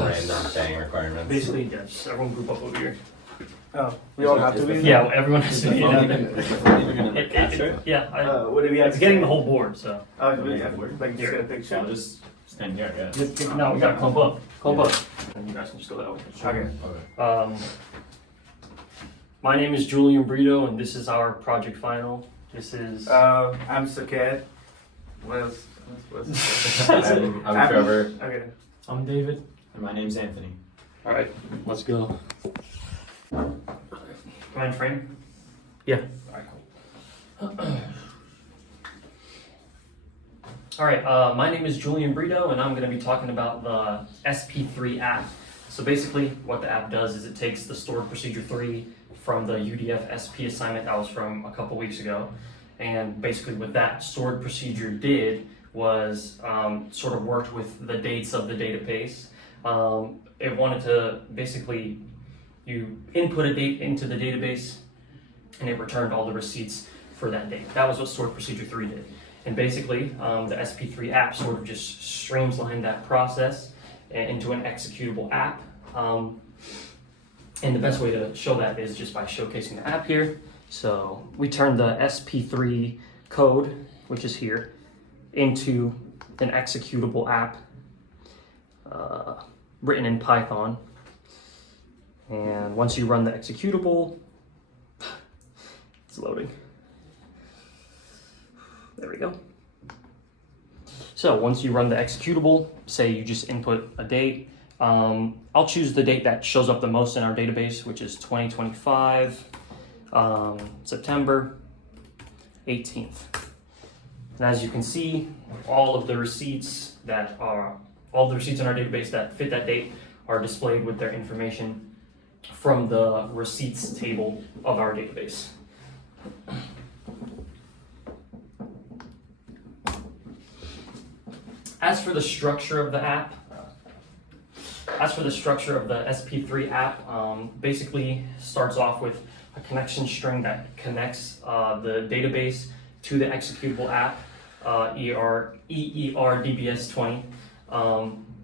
random thing requirements. Basically, yeah, just everyone group up over here. Oh, we all have to be? Yeah, everyone has to be. Is the phone even gonna capture it? Yeah, What do we have it's to getting say? the whole board, so. Oh, do we have to, like, just get a So picture? I'll just stand here, yeah. No, we gotta clump up. Clump up. And you guys can just go that way. Okay. My name is Julian Brito, and this is our project final. This is. I'm Saked. What else? I'm Trevor. Okay. I'm David. And my name's Anthony. All right, let's go. Mind frame? Yeah. All right, cool. All right, my name is Julian Brito, and I'm going to be talking about the SP3 app. So basically, what the app does is it takes the stored procedure 3 from the UDF SP assignment that was from a couple weeks ago. And basically what that stored procedure did was sort of worked with the dates of the database. It wanted to basically, you input a date into the database and it returned all the receipts for that date. That was what stored procedure 3 did. And basically, the SP3 app sort of just streamlined that process into an executable app. And the best way to show that is just by showcasing the app here. So we turn the SP3 code, which is here, into an executable app written in Python. And once you run the executable, it's loading. There we go. So once you run the executable, say you just input a date, I'll choose the date that shows up the most in our database, which is 2025, September 18th. And as you can see, all the receipts in our database that fit that date are displayed with their information from the receipts table of our database. As for the structure of the app, the SP3 app, basically starts off with a connection string that connects the database to the executable app, EERDBS20.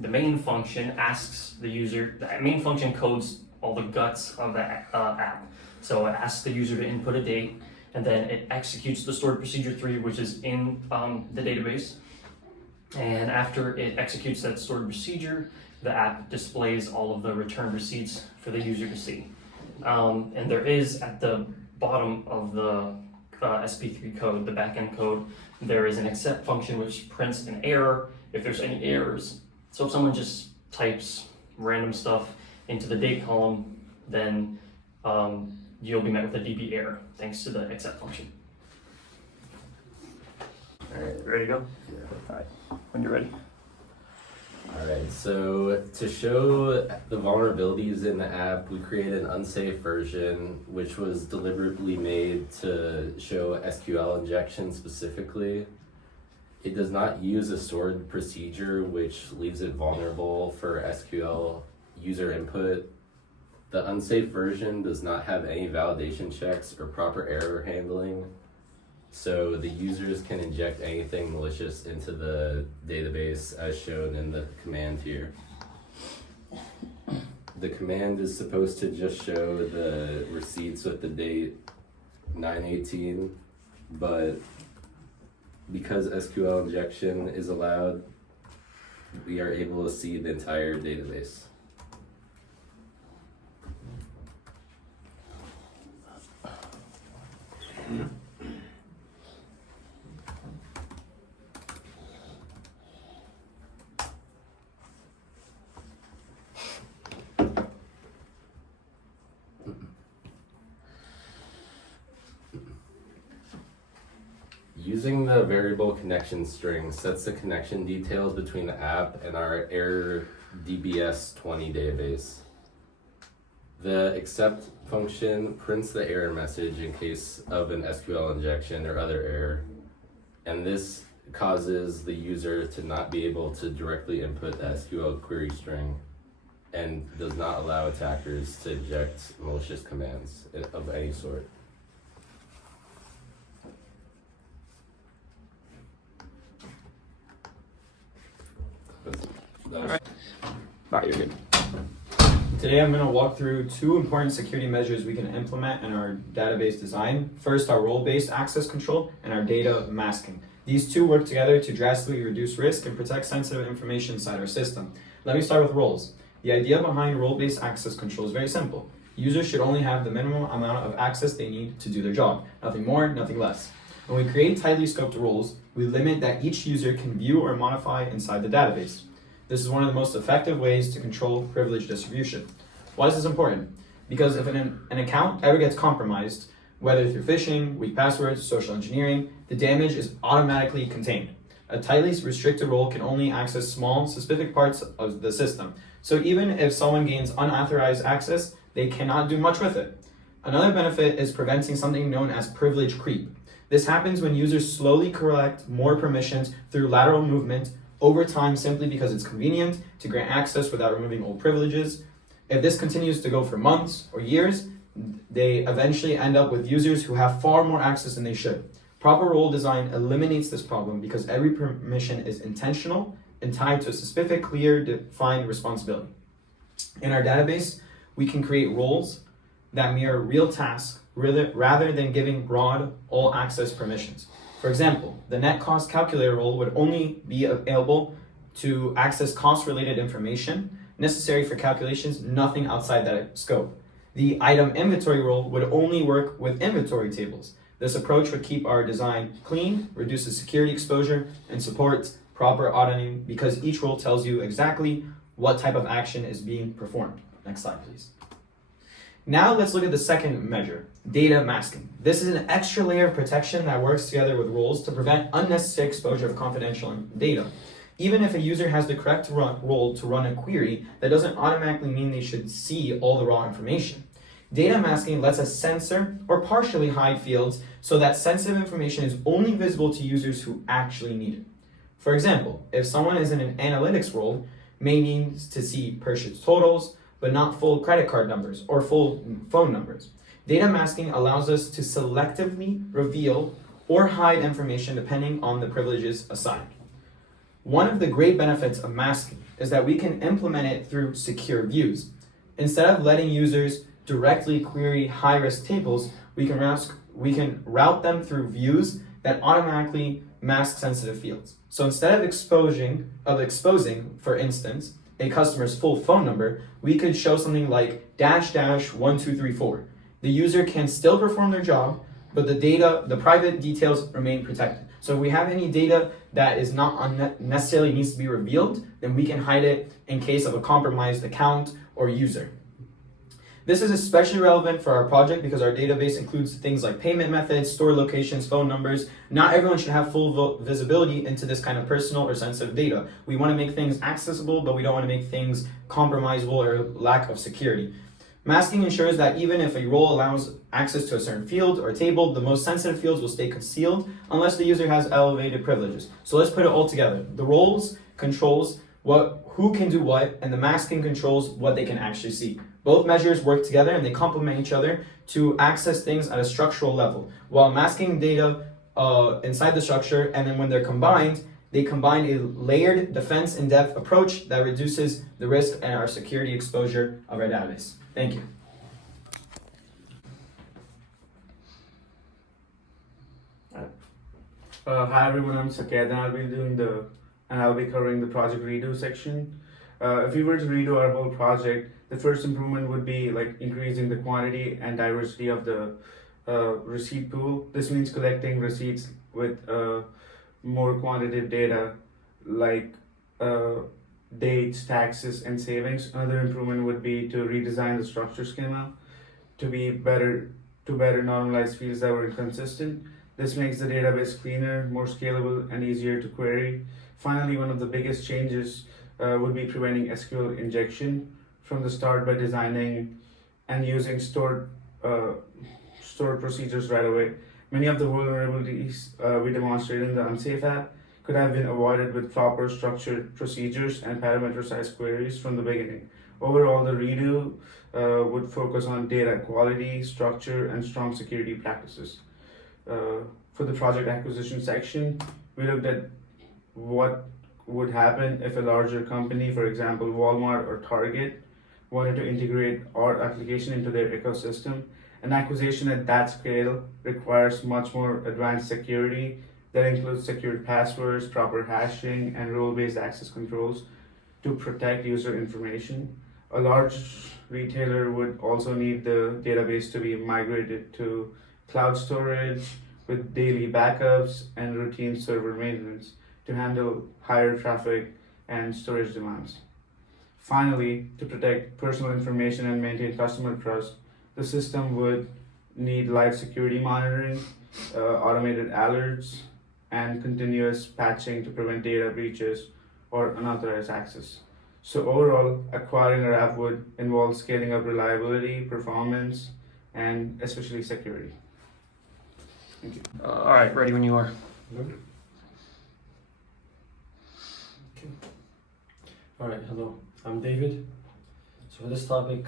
The main function asks the user, the main function codes all the guts of the app. So it asks the user to input a date, and then it executes the stored procedure 3, which is in the database. And after it executes that stored procedure, the app displays all of the returned receipts for the user to see. And there is at the bottom of the SP3 code, the backend code, there is an accept function which prints an error if there's any errors. So if someone just types random stuff into the date column, then you'll be met with a DB error thanks to the accept function. All right. Ready to go? Yeah. All right, when you're ready. All right, so to show the vulnerabilities in the app, we created an unsafe version, which was deliberately made to show SQL injection specifically. It does not use a stored procedure, which leaves it vulnerable for SQL user input. The unsafe version does not have any validation checks or proper error handling. So the users can inject anything malicious into the database as shown in the command here. The command is supposed to just show the receipts with the date 9/18, but because SQL injection is allowed, we are able to see the entire database. Using the variable connection string sets the connection details between the app and our error DBS20 database. The accept function prints the error message in case of an SQL injection or other error, and this causes the user to not be able to directly input the SQL query string and does not allow attackers to inject malicious commands of any sort. Bye, you're good. Today I'm going to walk through two important security measures we can implement in our database design. First, our role-based access control and our data masking. These two work together to drastically reduce risk and protect sensitive information inside our system. Let me start with roles. The idea behind role-based access control is very simple. Users should only have the minimum amount of access they need to do their job. Nothing more, nothing less. When we create tightly scoped roles, we limit that each user can view or modify inside the database. This is one of the most effective ways to control privilege distribution. Why is this important? Because if an account ever gets compromised, whether through phishing, weak passwords, social engineering, the damage is automatically contained. A tightly restricted role can only access small, specific parts of the system. So even if someone gains unauthorized access, they cannot do much with it. Another benefit is preventing something known as privilege creep. This happens when users slowly collect more permissions through lateral movement over time simply because it's convenient to grant access without removing old privileges. If this continues to go for months or years, they eventually end up with users who have far more access than they should. Proper role design eliminates this problem because every permission is intentional and tied to a specific, clear, defined responsibility. In our database, we can create roles that mirror real tasks rather than giving broad all access permissions. For example, the net cost calculator role would only be available to access cost-related information necessary for calculations, nothing outside that scope. The item inventory role would only work with inventory tables. This approach would keep our design clean, reduces security exposure, and supports proper auditing because each role tells you exactly what type of action is being performed. Next slide, please. Now let's look at the second measure, data masking. This is an extra layer of protection that works together with roles to prevent unnecessary exposure of confidential data. Even if a user has the correct role to run a query, that doesn't automatically mean they should see all the raw information. Data masking lets us censor or partially hide fields so that sensitive information is only visible to users who actually need it. For example, if someone is in an analytics role, may need to see purchase totals, but not full credit card numbers or full phone numbers. Data masking allows us to selectively reveal or hide information depending on the privileges assigned. One of the great benefits of masking is that we can implement it through secure views. Instead of letting users directly query high-risk tables, we can route them through views that automatically mask sensitive fields. So instead of exposing, for instance, a customer's full phone number, we could show something like --1234. The user can still perform their job, but the private details remain protected. So if we have any data that is not necessarily needs to be revealed, then we can hide it in case of a compromised account or user. This is especially relevant for our project because our database includes things like payment methods, store locations, phone numbers. Not everyone should have full visibility into this kind of personal or sensitive data. We want to make things accessible, but we don't want to make things compromisable or lack of security. Masking ensures that even if a role allows access to a certain field or table, the most sensitive fields will stay concealed unless the user has elevated privileges. So let's put it all together. The roles controls who can do what, and the masking controls what they can actually see. Both measures work together and they complement each other to access things at a structural level, while masking data inside the structure, and then when they're combined, they combine a layered defense in-depth approach that reduces the risk and our security exposure of our database. Thank you. Hi everyone, I'm Saket and I'll be covering the project redo section. If we were to redo our whole project, the first improvement would be like increasing the quantity and diversity of the receipt pool. This means collecting receipts with more quantitative data like dates, taxes, and savings. Another improvement would be to redesign the structure schema to better normalize fields that were inconsistent. This makes the database cleaner, more scalable, and easier to query. Finally, one of the biggest changes would be preventing SQL injection from the start by designing and using stored procedures right away. Many of the vulnerabilities we demonstrated in the Unsafe app could have been avoided with proper structured procedures and parameter-sized queries from the beginning. Overall, the redo would focus on data quality, structure, and strong security practices. For the project acquisition section, we looked at what would happen if a larger company, for example Walmart or Target, wanted to integrate our application into their ecosystem. An acquisition at that scale requires much more advanced security that includes secured passwords, proper hashing, and role-based access controls to protect user information. A large retailer would also need the database to be migrated to cloud storage with daily backups and routine server maintenance to handle higher traffic and storage demands. Finally, to protect personal information and maintain customer trust, the system would need live security monitoring, automated alerts, and continuous patching to prevent data breaches or unauthorized access. So overall, acquiring our app would involve scaling up reliability, performance, and especially security. Thank you. All right, ready when you are. Alright, hello, I'm David. So for this topic,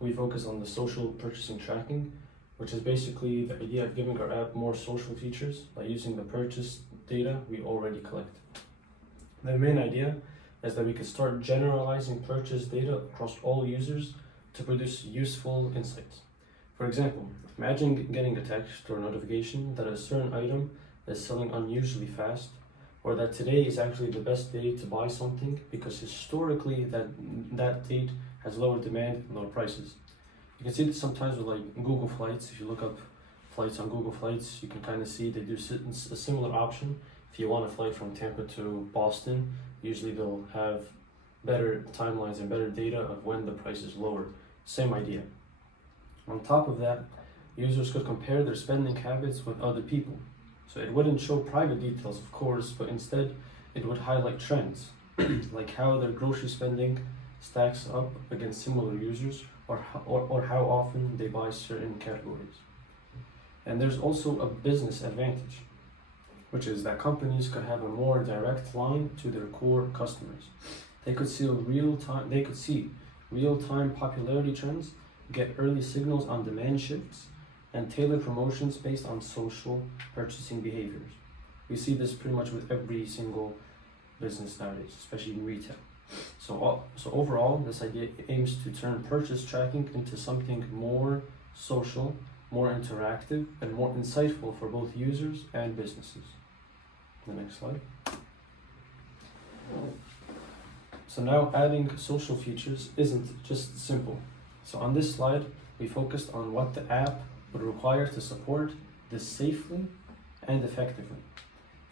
we focus on the social purchasing tracking, which is basically the idea of giving our app more social features by using the purchase data we already collect. The main idea is that we can start generalizing purchase data across all users to produce useful insights. For example, imagine getting a text or notification that a certain item is selling unusually fast, or that today is actually the best day to buy something because historically that date has lower demand and lower prices. You can see this sometimes with like Google Flights. If you look up flights on Google Flights, you can kind of see they do a similar option. If you want a flight from Tampa to Boston, usually they'll have better timelines and better data of when the price is lower. Same idea. On top of that, users could compare their spending habits with other people. So it wouldn't show private details, of course, but instead it would highlight trends, like how their grocery spending stacks up against similar users, or how often they buy certain categories. And there's also a business advantage, which is that companies could have a more direct line to their core customers. They could see real-time popularity trends, get early signals on demand shifts, and tailor promotions based on social purchasing behaviors. We see this pretty much with every single business nowadays, especially in retail. So overall, this idea aims to turn purchase tracking into something more social, more interactive, and more insightful for both users and businesses. The next slide. So now adding social features isn't just simple. So on this slide, we focused on what the app would require to support this safely and effectively.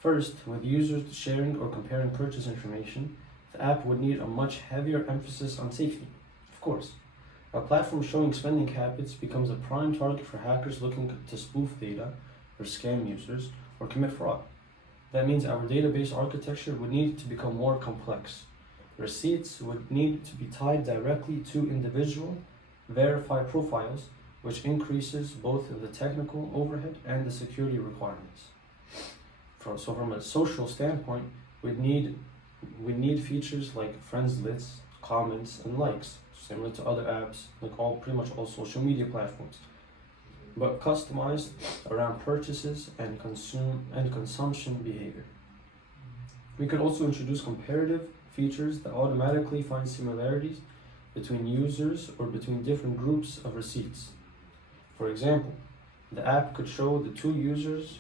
First, with users sharing or comparing purchase information, the app would need a much heavier emphasis on safety. Of course, a platform showing spending habits becomes a prime target for hackers looking to spoof data or scam users or commit fraud. That means our database architecture would need to become more complex. Receipts would need to be tied directly to individual verified profiles, which increases both the technical overhead and the security requirements. So from a social standpoint, we need features like friends lists, comments, and likes, similar to other apps, like pretty much all social media platforms, but customized around purchases and consumption behavior. We could also introduce comparative features that automatically find similarities between users or between different groups of receipts. For example, the app could show that two users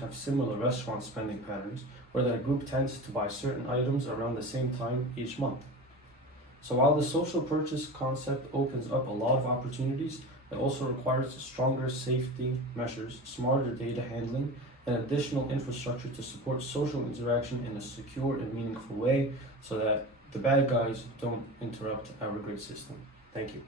have similar restaurant spending patterns, or that a group tends to buy certain items around the same time each month. So while the social purchase concept opens up a lot of opportunities, it also requires stronger safety measures, smarter data handling, and additional infrastructure to support social interaction in a secure and meaningful way so that the bad guys don't interrupt our great system. Thank you.